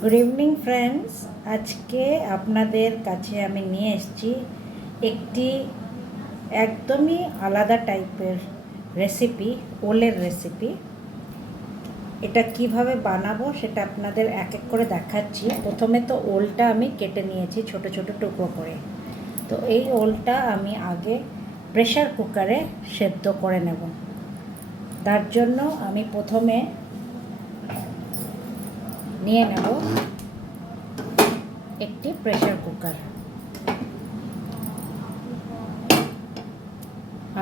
Good evening friends. আজকে আপনাদের কাছে আমি নিয়ে এসেছি একটি একদমই আলাদা টাইপের রেসিপি, ওলের রেসিপি। এটা কিভাবে বানাবো সেটা আপনাদের এক এক করে দেখাচ্ছি। প্রথমে তো ওলটা আমি কেটে নিয়েছি ছোট ছোট টুকরো করে। তো এই ওলটা আমি আগে প্রেশার কুকারে সেদ্ধ করে নেব। তার জন্য আমি প্রথমে নিয়ে নেব একটি প্রেশার কুকার,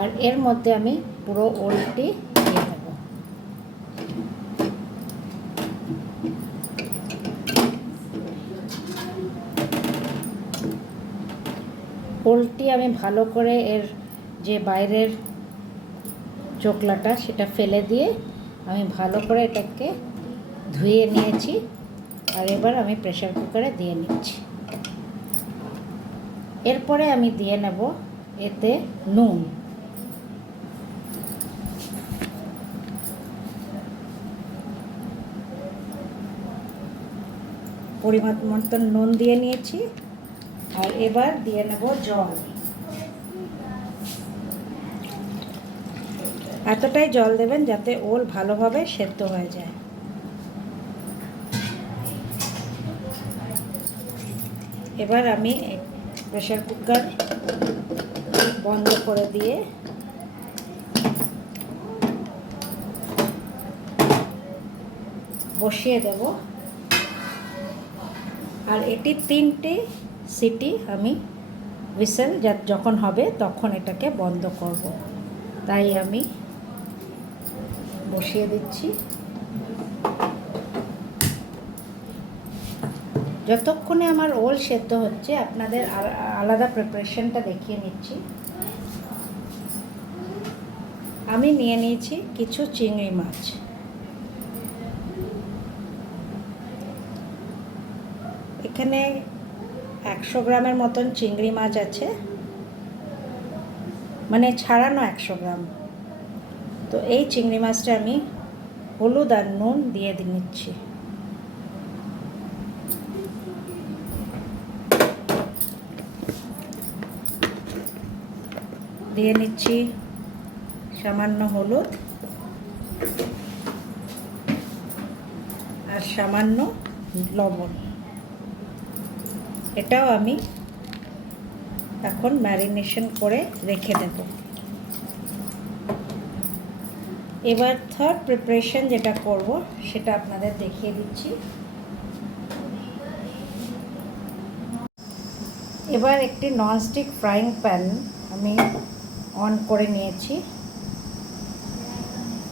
আর এর মধ্যে আমি পুরো ওলটি দিয়ে দেব। ওলটি আমি ভালো করে এর যে বাইরের চোকলাটা সেটা ফেলে দিয়ে আমি ভালো করে এটাকে ধুয়ে নিয়েছি। আর এবার আমি প্রেশার কুকারে দিয়ে নিচ্ছি। এরপরে আমি দিয়ে নেব এতে নুন। পরিমাণ মতন নুন দিয়ে নিয়েছি। আর এবার দিয়ে নেব জল। এতটাই জল দেবেন যাতে ওল ভালোভাবে সেদ্ধ হয়ে যায়। এবার আমি প্রেশার কুকার বন্ধ করে দিয়ে বসিয়ে দেব। আর এটি 3টে সিটি আমি হুইসেল যখন হবে তখন এটাকে বন্ধ করব। তাই আমি বসিয়ে দিচ্ছি। যতক্ষণে আমার ওল সেদ্ধ হচ্ছে আপনাদের আলাদা প্রিপারেশনটা দেখিয়ে নিচ্ছি। আমি নিয়ে নিয়েছি কিছু চিংড়ি মাছ। এখানে 100 গ্রামের মতন চিংড়ি মাছ আছে, মানে ছাড়ানো 100 গ্রাম। তো এই চিংড়ি মাছটা আমি হলুদ আর নুন দিয়ে নিচ্ছি। দিয়ে নিচ্ছি সামান্য হলুদ আর সামান্য লবণ। এটাও আমি এখন ম্যারিনেশন করে রেখে দেব। এবার থার্ড প্রিপারেশন যেটা করব সেটা আপনাদের দেখিয়ে দিচ্ছি। এবার একটি ননস্টিক ফ্রাইং প্যান আমি অন করে নিয়েছি।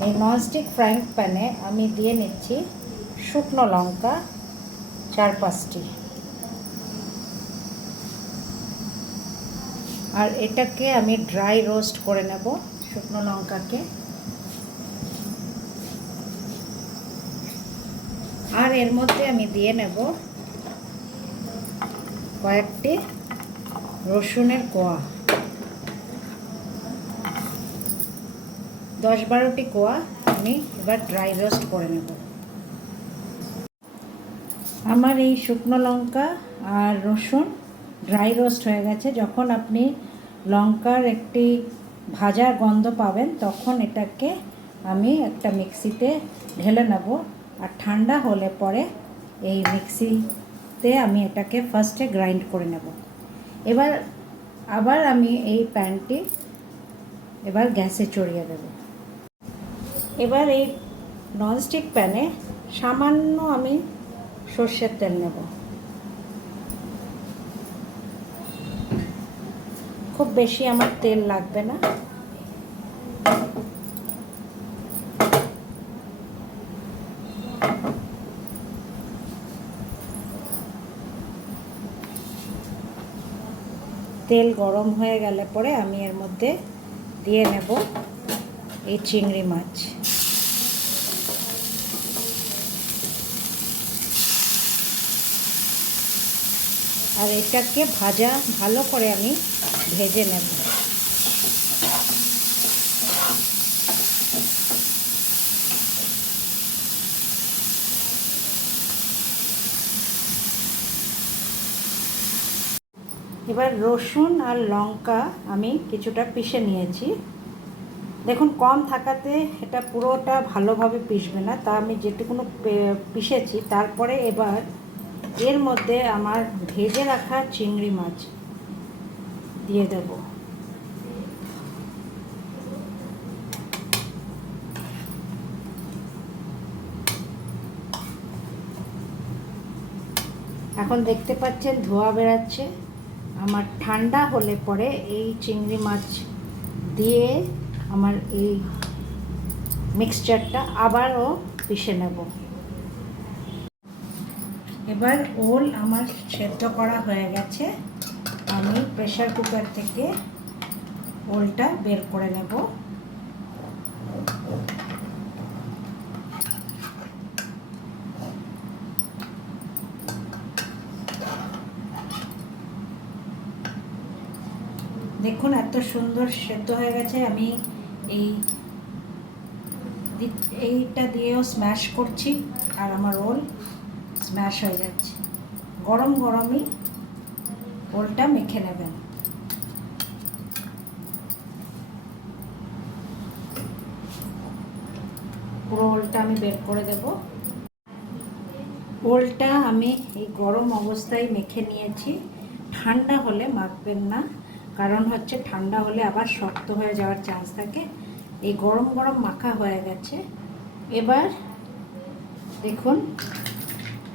এই ননস্টিক ফ্রাইং প্যানে আমি দিয়ে নিচ্ছি শুকনো লঙ্কা 4-5টি। আর এটাকে আমি ড্রাই রোস্ট করে নেব শুকনো লঙ্কাকে। আর এর মধ্যে আমি দিয়ে নেব কয়েকটি রসুনের কোয়া, 10-12টি কোয়া আমি এবার ড্রাই রোস্ট করে নেব। আমার এই শুকনো লঙ্কা আর রসুন ড্রাই রোস্ট হয়ে গেছে। যখন আপনি লঙ্কার একটি ভাজা গন্ধ পাবেন তখন এটাকে আমি একটা মিক্সিতে ঢেলে নেব। আর ঠান্ডা হলে পরে এই মিক্সিতে আমি এটাকে ফার্স্টে গ্রাইন্ড করে নেব। এবার আবার আমি এই প্যানটি এবার গ্যাসে চড়িয়ে দেব। এবার এই ননস্টিক প্যানে সামান্য আমি সর্ষের তেল নেব। খুব বেশি আমার তেল লাগবে না। তেল গরম হয়ে গেলে পরে আমি এর মধ্যে দিয়ে নেব এই চিংড়ি মাছ। আর এটাকে ভালো করে আমি ভেজে নেব। এবার রসুন আর লঙ্কা আমি কিছুটা পিষে নিয়েছি। দেখুন কম থাকাতে এটা পুরোটা ভালোভাবে পিষবে না, তা আমি যেটুকুনো পিষেছি। তারপরে এবার এর মধ্যে আমার ভেজে রাখা চিংড়ি মাছ দিয়ে দেব। এখন দেখতে পাচ্ছেন ধোঁয়া বেরাচ্ছে। আমার ঠান্ডা হলে পরে এই চিংড়ি মাছ দিয়ে আমার এই মিক্সচারটা আবারও পিষে নেব। এবার ওল আমার সেদ্ধ করা হয়ে গেছে। আমি প্রেসার কুকার থেকে ওলটা বের করে নেব। দেখুন এত সুন্দর সেদ্ধ হয়ে গেছে। আমি এইটা দিয়েও স্ম্যাশ করছি আর আমার ওল স্ম্যাশ হয়ে যাচ্ছে। গরম গরমই ওলটা মেখে নেবেন। পুরো ওলটা আমি বের করে দেব। ওলটা আমি এই গরম অবস্থায় মেখে নিয়েছি। ঠান্ডা হলে মাখবেন না, কারণ হচ্ছে ঠান্ডা হলে আবার শক্ত হয়ে যাওয়ার চান্স থাকে। এই গরম গরম মাখা হয়ে গেছে। এবার দেখুন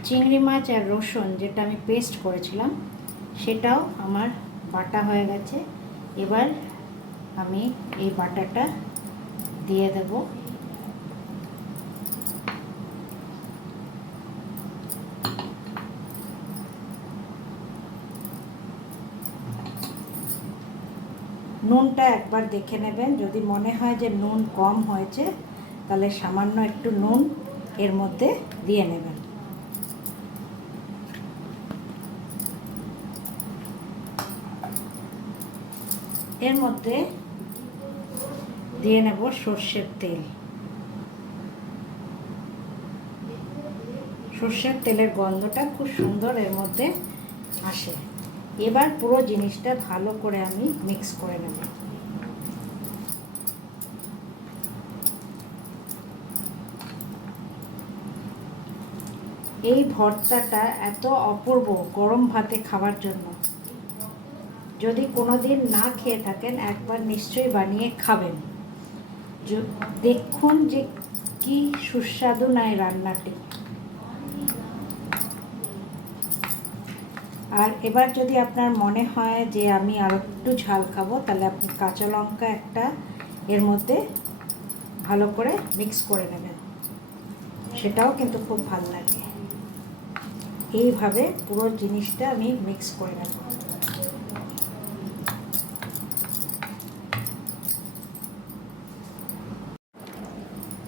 চিংড়ি মাছ আর রসুন যেটা আমি পেস্ট করেছিলাম সেটাও আমার বাটা হয়ে গেছে। এবার আমি এই বাটাটা দিয়ে দেব। নুনটা একবার দেখে নেবেন, যদি মনে হয় যে নুন কম হয়েছে তাহলে সামান্য একটু নুন এর মধ্যে দিয়ে নেবেন। এর মধ্যে দিয়ে নেব সর্ষের তেল। সর্ষের তেলের গন্ধটা খুব সুন্দর এর মধ্যে আসে। এবার পুরো জিনিসটা ভালো করে আমি মিক্স করে নেব। এই ভর্তাটা এত অপূর্ব গরম ভাতে খাওয়ার জন্য। যদি কোনোদিন না খেয়ে থাকেন একবার নিশ্চয়ই বানিয়ে খাবেন। দেখুন যে কি সুস্বাদু নয় রান্নাটি। আর এবার যদি আপনার মনে হয় যে আমি আরও একটু ঝাল খাবো, তাহলে আপনি কাঁচা লঙ্কা একটা এর মধ্যে ভালো করে মিক্স করে নেবেন, সেটাও কিন্তু খুব ভালো লাগে। এইভাবে পুরো জিনিসটা আমি মিক্স করে নেব।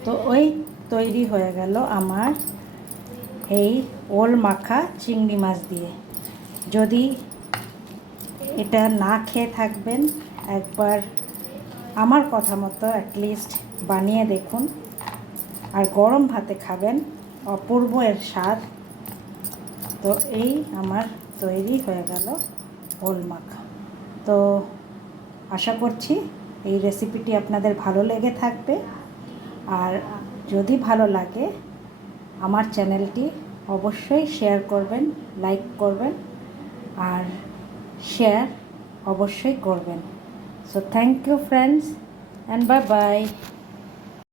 তো ওই তৈরি হয়ে গেল আমার এই ওল মাখা চিংড়ি মাছ দিয়ে। যদি এটা না খেয়ে থাকবেন একবার আমার কথা মতো অ্যাটলিস্ট বানিয়ে দেখুন, আর গরম ভাতে খাবেন, অপূর্ব এর স্বাদ। তো এই আমার তৈরি হয়ে গেল ওল মাখা। তো আশা করছি এই রেসিপিটি আপনাদের ভালো লেগে থাকবে। আর যদি ভালো লাগে আমার চ্যানেলটি অবশ্যই শেয়ার করবেন, লাইক করবেন আর শেয়ার অবশ্যই করবেন। So thank you friends and bye by.